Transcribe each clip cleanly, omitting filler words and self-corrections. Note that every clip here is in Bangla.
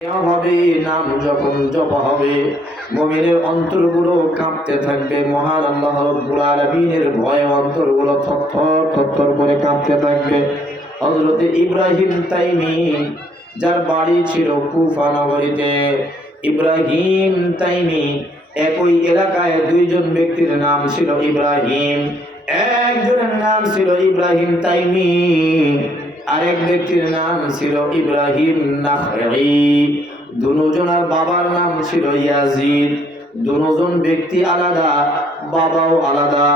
হবে নাম যখন জপা হবে মুমিনের অন্তরগুলো কাঁপতে থাকবে। মহান আল্লাহ রাব্বুল আলামিনের ভয়ে অন্তরগুলো থরথর থরথর করে কাঁপতে থাকবে। হযরত ইব্রাহিম তাইমি, যার বাড়ি ছিল কুফা নগরীতে, ইব্রাহিম তাইমি, একই এলাকায় দুইজন ব্যক্তির নাম ছিল ইব্রাহিম। একজনের নাম ছিল ইব্রাহিম তাইমি, আরেক ব্যক্তির নাম ছিল ইব্রাহিম নাখঈ। দুজনের বাবার নাম ছিল ইয়াজিদ। দুজন ব্যক্তি আলাদা, বাবাও আলাদা,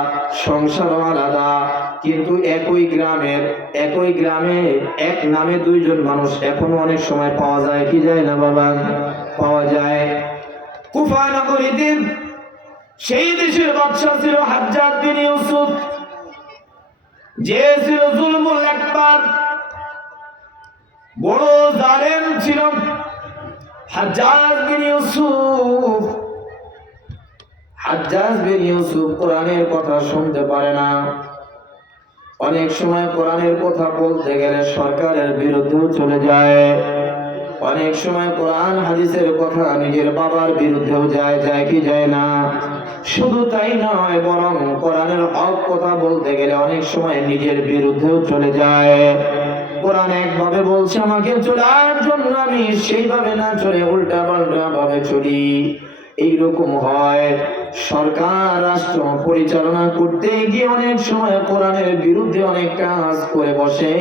সংসারও আলাদা, কিন্তু একই গ্রামে এক নামে দুইজন মানুষ এখনো অনেক সময় পাওয়া যায়। কি যায় না বাবা? পাওয়া যায়। কুফা নগরীতে সেই দেশের বাদশা ছিল হাজ্জাজ বিন ইউসুফ, যে ছিল জুলমুল আকবার, বড় জালেম ছিল হাজ্জাজ বিন ইউসুফ। হাজ্জাজ বিন ইউসুফ কোরআনের কথা শুনতে পারে না। অনেক সময় কোরআনের কথা বলতে গেলে সরকারের বিরুদ্ধেও চলে যায়। অনেক সময় কোরআন হাদিসের কথা নিজের বাবার বিরুদ্ধেও যায় কি যায় না? শুধু তাই নয়, বরং কোরআনের হক কথা বলতে গেলে অনেক সময় নিজের বিরুদ্ধেও চলে যায়। কোরআন একভাবে বলছে আমাকে চলার জন্য, আমি সেইভাবে না চলে উল্টা পাল্টা ভাবে চলি। এইরকম হয়। সরকার রাষ্ট্র পরিচালনা করতে গিয়ে অনেক সময় কোরআনের বিরুদ্ধে অনেক কাজ করে বসে।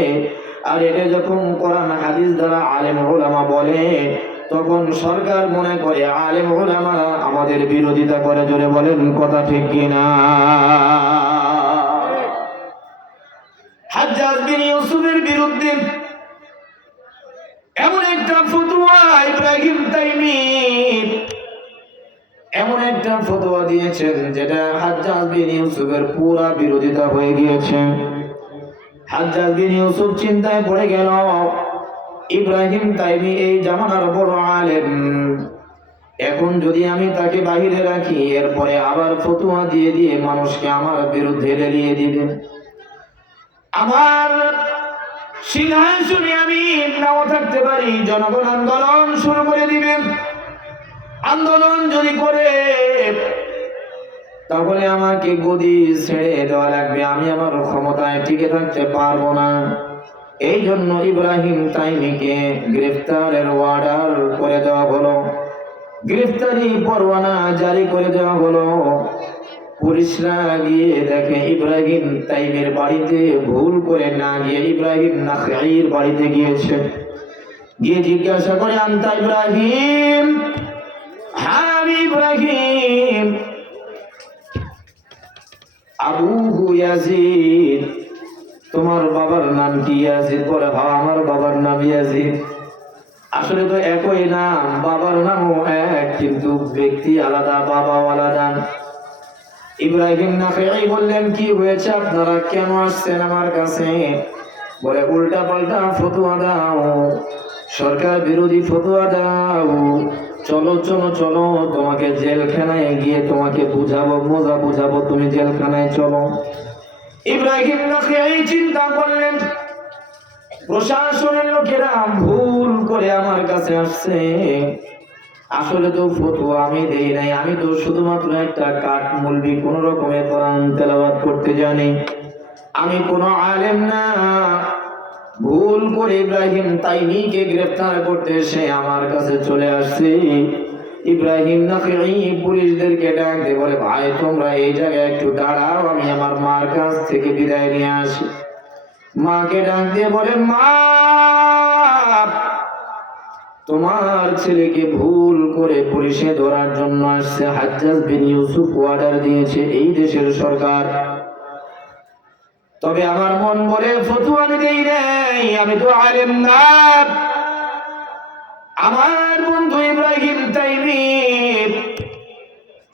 আর এটা যখন কোরআন হাদিস দ্বারা আলেম উলামা বলে, তখন সরকার মনে করে আলেম উলামা আমাদের বিরোধিতা করে। জোরে বলেন কথা ঠিক কিনা? হাজ্জাজ বিন ইউসুফের বিরুদ্ধে এমন একটা ফতোয়া ইব্রাহিম তাইমি এমন একটা ফতোয়া দিয়েছেন যেটা হাজ্জাজ বিন ইউসুফের পুরা বিরোধিতা হয়ে গিয়েছে। হাজ্জাজ বিন ইউসুফ চিন্তায় পড়ে গেল, ইব্রাহিম তাইমি এই জামানার বড় আলেম, এখন যদি আমি তাকে বাহিরে রাখি, এরপরে আবার ফতোয়া দিয়ে মানুষকে আমার বিরুদ্ধে লেলিয়ে দিবে। আমার সিংহাসনে আমি নাও থাকতে পারি, জনগণ আন্দোলন শুরু করে দিবে। আন্দোলন যদি করে তাহলে আমাকে গদি ছেড়ে দেওয়া লাগবে, আমি আমার ক্ষমতায় টিকে থাকতে পারবো না। এই জন্য ইব্রাহিম তাইমিকে গ্রেফতারের অর্ডার করে দেওয়া হলো, গ্রেফতারি পরোয়ানা জারি করে দেওয়া হলো। পুলিশরা গিয়ে দেখে ইব্রাহিম তাইমের বাড়িতে ভুল করে না গিয়ে ইব্রাহিম নাখঈর বাড়িতে গিয়েছে। গিয়ে জিজ্ঞাসা করে, আনতা ইব্রাহিম? হ্যাঁ আমি ইব্রাহিম। আবুহু ইয়াজিদ, তোমার বাবার নাম কি? ইয়াজিদ বলে, হ্যাঁ আমার বাবার নাম ইয়াজিদ। আসলে তো একই নাম, বাবার নামও এক, কিন্তু ব্যক্তি আলাদা, বাবাও আলাদা। ইব্রাহিম নাখঈ বললেন, কি হয়েছে, আপনারা কেন আসছেন আমার কাছে? বলে, উল্টা পাল্টা ফতোয়া দাও, সরকার বিরোধী ফতোয়া দাও, চলো চলো চলো, তোমাকে জেলখানায় গিয়ে তোমাকে মজা বুঝাবো, তুমি জেলখানায় চলো। ইব্রাহিম নাখঈ চিন্তা করলেন, প্রশাসনের লোকেরা ভুল করে আমার কাছে আসছে, আসলে তো ফতোয়া আমি দেই নাই, আমি তো শুধুমাত্র একটা কাঠ মৌলবি, কোন রকমের কোরআন তেলাওয়াত করতে জানি, আমি কোনো আলেম না। ভুল করে ইব্রাহিম তাইমিকে গ্রেফতার করতে সে আমার কাছে চলে আসছে। ইব্রাহিম নাখঈ পুলিশদেরকে ডাক দিয়ে বলে, ভাই তোমরা এই জায়গায় একটু দাঁড়াও, আমি আমার মার কাছ থেকে বিদায় নিয়ে আসি। মাকে ডাক দিয়ে বলে, মা তোমার ছেলেকে ভুল করে পুলিশে ধরার জন্য আসছে, হাজ্জাজ বিন ইউসুফ অর্ডার দিয়েছে এই দেশের সরকার। তবে আমার মন বলে ফতোয়া আমি দেই নাই, আমি তো আলেম না। আমার বন্ধু ইব্রাহিম তাইমি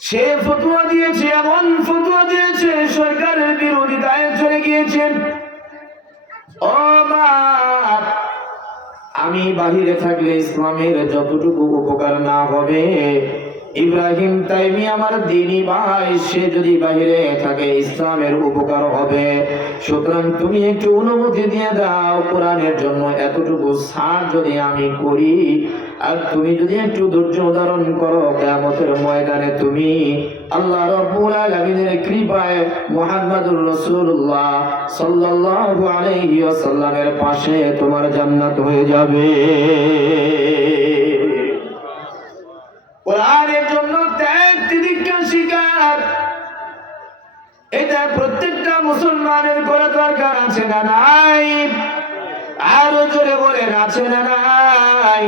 সে ফতোয়া দিয়েছে, এমন ফতোয়া দিয়েছে সরকারের বিরোধিতায় চলে গিয়েছেন। ও মা, আমি বাহিরে থাকলে ইসলামের যতটুকু উপকার না হবে ইব্রাহিম তাইমি আমার দিনী ভাই, সে যদি বাহিরে থাকে ইসলামের উপকার হবে। সুতরাং তুমি একটু অনুমতি দিয়ে দাও, কোরআনের জন্য এতটুকু ছাড় যদি আমি করি, আর তুমি যদি একটু ধৈর্য ধারণ করো, কিয়ামতের ময়দানে তুমি আল্লাহ রাব্বুল আলামিনের কৃপায় মুহাম্মদুর রাসূলুল্লাহ সাল্লাল্লাহু আলাইহি ওয়াসাল্লামের পাশে তোমার জান্নাত হয়ে যাবে। কোরআনের জন্য ত্যাগ তিতিক্ষা স্বীকার, এটা প্রত্যেকটা মুসলমানের করা দরকার আছে না নাই? আরো জোরে বলেন, আছে না নাই?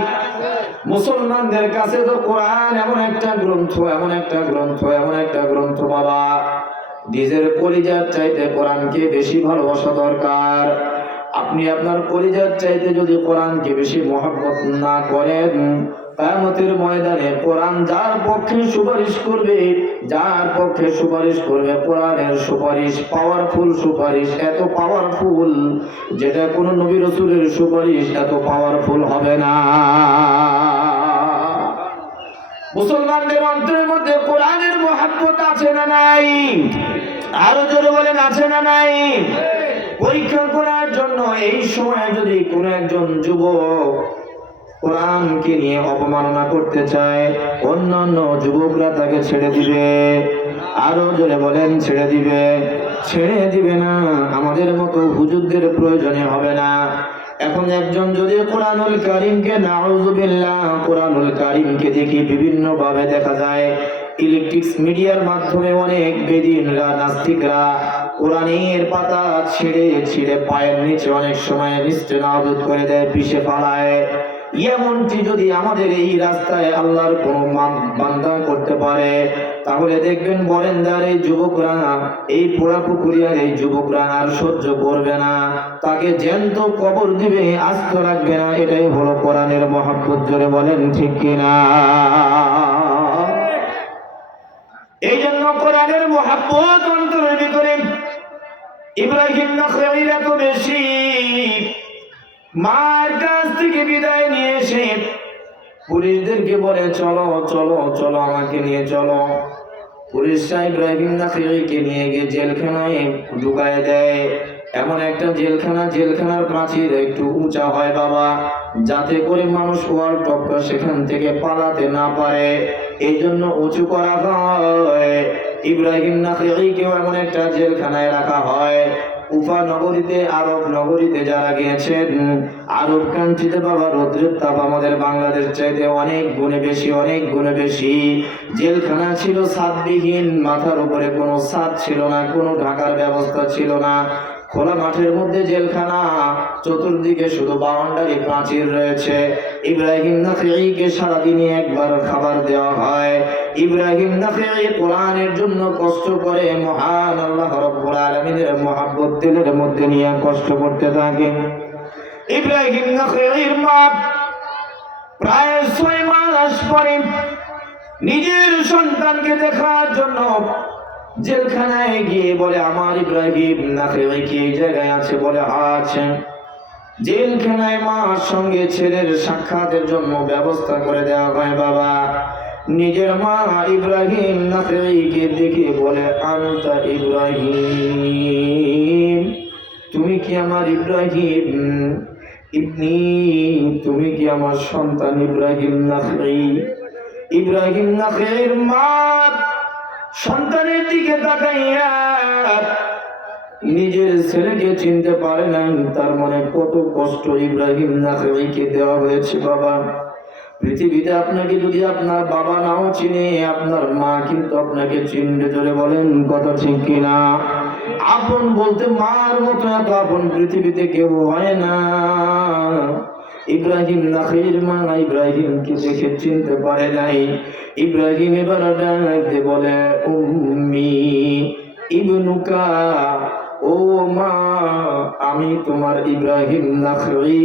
মুসলমানদের কাছে তো কোরআন এমন একটা গ্রন্থ, এমন একটা গ্রন্থ, এমন একটা গ্রন্থ বাবা, নিজের কলিজার চাইতে কোরআনকে বেশি ভালোবাসা দরকার। আপনি আপনার কলিজার চাইতে যদি কোরআনকে বেশি মহব্বত না করেন, কিয়ামতের ময়দানে কোরআন যার পক্ষে সুপারিশ করবে, যার পক্ষে সুপারিশ করবে, কোরআনের সুপারিশ পাওয়ারফুল সুপারিশ, এত পাওয়ারফুল যেটা কোন নবী রাসূলের সুপারিশ এত পাওয়ারফুল হবে না। মুসলমানদের অন্তরের মধ্যে কোরআনের মহব্বত আছে না নাই? আরো জোরে বলেন, আছে না নাই? পরীক্ষা করার জন্য এই সময় যদি কোন একজন যুবক কোরআনকে নিয়ে অপমাননা করতে চায়, অন্যান্য যুবকরা তাকে ছেড়ে দিবে। আরো জোরে বলেন, ছেড়ে দিবে? ছেড়ে দিবে না। আমাদের মতো হুজুরদের প্রয়োজনে হবে না। এখন একজন যদি কোরআনুল কারীমকে, নাউযুবিল্লাহ, কোরআনুল কারীমকে দেখি বিভিন্ন ভাবে দেখা যায় ইলেকট্রিক্স মিডিয়ার মাধ্যমে অনেক বেদিনরা, নাস্তিকরা কোরআনের পাতা ছিঁড়ে ছিঁড়ে পায়ের নিচে অনেক সময় নিচে নাবুদ করে দেয়, পিষে ফালায়। এমনটি যদি আমাদের এই রাস্তায় আল্লাহর কোন বান্দা করতে পারে, তাহলে দেখবেন বরেন্দার এই যুবকরা, এই পোড়াপুকুরিয়ার এই যুবকরা আর সহ্য করবে না, তাকে জ্যান্ত কবর দিবে, আস্ত রাখবে না। এটাই হলো কোরআনের মহব্বত। জোরে বলেন ঠিক কিনা? এই জন্য কোরআনের মহব্বত অন্তরের ভিতরে ইব্রাহিম নাখঈর এত বেশি। মার কাছ থেকে বিদায় নিয়ে এসে পুলিশদেরকে বলে, চলো চলো চলো, আমাকে নিয়ে চলো। পুলিশরা ইব্রাহিম নাখঈকে নিয়ে গিয়ে জেলখানায় ঢুকায় দেয়। এমন একটা জেলখানা, জেলখানার প্রাচীর একটু উঁচা হয় বাবা, যাতে করে মানুষ ওয়াল টপকা সেখান থেকে পালাতে না পারে, এই জন্য উঁচু করা হয়। ইব্রাহিম নাখঈকেও এমন একটা জেলখানায় রাখা হয়। উফা নগরীতে, আরব নগরীতে যারা গিয়েছেন, আরব কান্ট্রিতে বাবা রৌদ্রের তাপ আমাদের বাংলাদেশ চাইতে অনেক গুণে বেশি, অনেক গুণে বেশি। জেলখানা ছিল ছাদবিহীন, মাথার উপরে কোনো ছাদ ছিল না, কোনো ঢাকার ব্যবস্থা ছিল না, খোলা মাঠের মধ্যে জেলখানা, চতুর্দিকে শুধু বাউন্ডারি প্রাচীর রয়েছে। ইব্রাহিম নাখঈকে সারাদিনে একবার খাবার দেওয়া হয়। ইব্রাহিম নাখঈ কোরআনের জন্য কষ্ট করে, মহান আল্লাহ রাব্বুল আলামিনের মহব্বত দিলের মধ্যে নিয়ে কষ্ট করতে থাকে। ইব্রাহিম নাখঈর মা প্রায় 6 মাস পরে নিজের সন্তানকে দেখার জন্য জেলখানায় গিয়ে বলে, আমার ইব্রাহিম নাখঈ কি এই জায়গায় আছে? বলে আছে। জেলখানায় মার সঙ্গে ছেলের সাক্ষাতের জন্য ব্যবস্থা করে দেওয়া হয় বাবা। নিজের মা ইব্রাহিম নাখঈকে দেখে বলে, আনতা ইব্রাহিম, তুমি কি আমার ইব্রাহিম ইবনি, তুমি কি আমার সন্তান ইব্রাহিম নাখঈ? ইব্রাহিম নাখঈর মা সন্তানের দিকে তাকাইয়া নিজের ছেলেকে চিনতে পারে না। তার মনে কত কষ্ট ইব্রাহিম নাখঈকে দেওয়া হয়েছে বাবা। পৃথিবীতে আপনাকে যদি আপনার বাবা নাও চিনে, আপনার মা কিন্তু আপনাকে চিনবে। জোরে বলেন কথা ঠিক কিনা? আপন বলতে মার মতো এত আপন পৃথিবীতে কেউ হয় না। ইব্রাহিম নাখঈর মা ইব্রাহিমকে দেখে চিনতে পারে নাই। ইব্রাহিম এবার ডাকতে বলে, উম্মি ইবনুকা, ও মা, আমি তোমার ইব্রাহিম নাখঈ।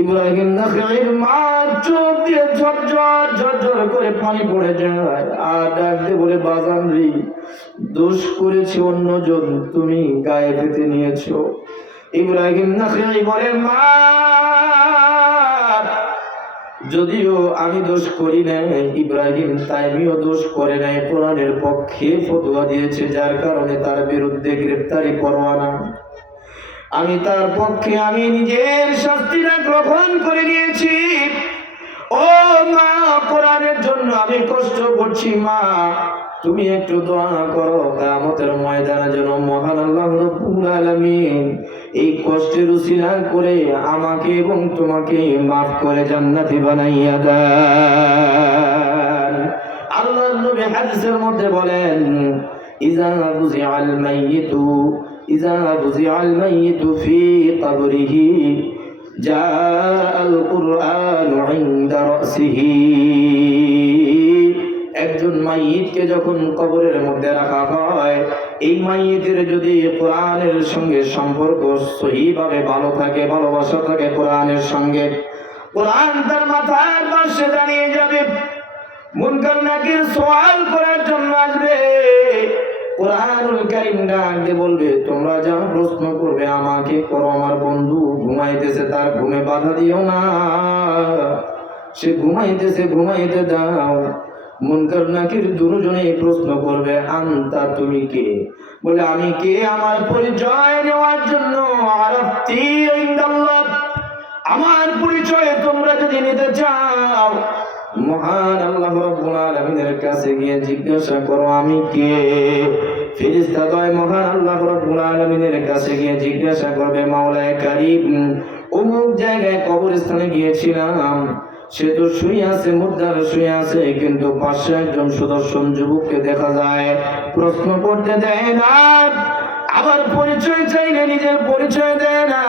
ইব্রাহিম নাখঈর মা চোখ দিয়ে ঝরঝর ঝরঝর করে পানি পড়ে যায়, আর ডাকতে বলে, বাজান রে, দোষ করেছে অন্যজন, তুমি গায়ে পেতে নিয়েছো। ইব্রাহিম নাখঈ বলে, মা, যদিও আমি দোষ করি নাই, ইব্রাহিম তাইমিও দোষ করে নাই, কোরআনের পক্ষে ফতোয়া দিয়েছে, যার কারণে তার বিরুদ্ধে গ্রেফতারি পরোয়ানা। আমি তার পক্ষে আমি নিজের শাস্তিটা গ্রহণ করে নিয়েছি। ও মা, কোরআনের জন্য আমি কষ্ট করছি মা, তুমি একটু দোয়া করো কিয়ামতের ময়দানে যেন মহান আল্লাহ রাব্বুল আলামিন এই কষ্টের উসিলা করে আমাকে এবং তোমাকে মাফ করে জান্নাতি বানাইয়া দেন। আল্লাহর নবী হাদিসের মধ্যে বলেন, ইযা বুযিআল মাইয়িতু ফি কবরিহি জাআল কুরআনু ইনদা রাসিহি। একজন মাইয়িতকে যখন কবরের মধ্যে রাখা হয়, এই মাইয়িতের যদি কোরআনের সঙ্গে সম্পর্ক সহিভাবে ভালো থাকে, ভালোবাসা থাকে কোরআনের সঙ্গে, কোরআন তার মাথার পাশে দাঁড়িয়ে যাবে, মুনকার নাকির সওয়াল করার জন্য আসবে। কোরআনুল কারীম ডাক দিয়ে বলবে, তোমরা যা প্রশ্ন করবে আমাকে করো, আমার বন্ধু ঘুমাইতেছে, তার ঘুমে বাধা দিও না, সে ঘুমাইতেছে, ঘুমাইতে দাও। মুনকার নাকির দুজনেই প্রশ্ন করবে, আনতা, তুমি কে? বলে আমি কে, আমার পরিচয় নেওয়ার জন্য। আরাফতি ইনদাল্লাহ, আমার পরিচয় তোমরা যদি নিতে চাও, মহান আল্লাহ রাব্বুল আলামিনের কাছে গিয়ে জিজ্ঞাসা করো আমি কে। ফেরেশতা কয়, মহান আল্লাহ রাব্বুল আলামিনের কাছে গিয়ে জিজ্ঞাসা করবে, মাওলায়ে কারীম, অমুক জায়গায় কবরস্থানে গিয়েছিলাম, সে তো শুয়ে আছে, মুদ্রার শুয়ে আছে, কিন্তু পাশে একজন সুদর্শন যুবককে দেখা যায়, প্রশ্ন করতে দেয় না, আবার পরিচয় চাইলে নিজের পরিচয় দেয় না।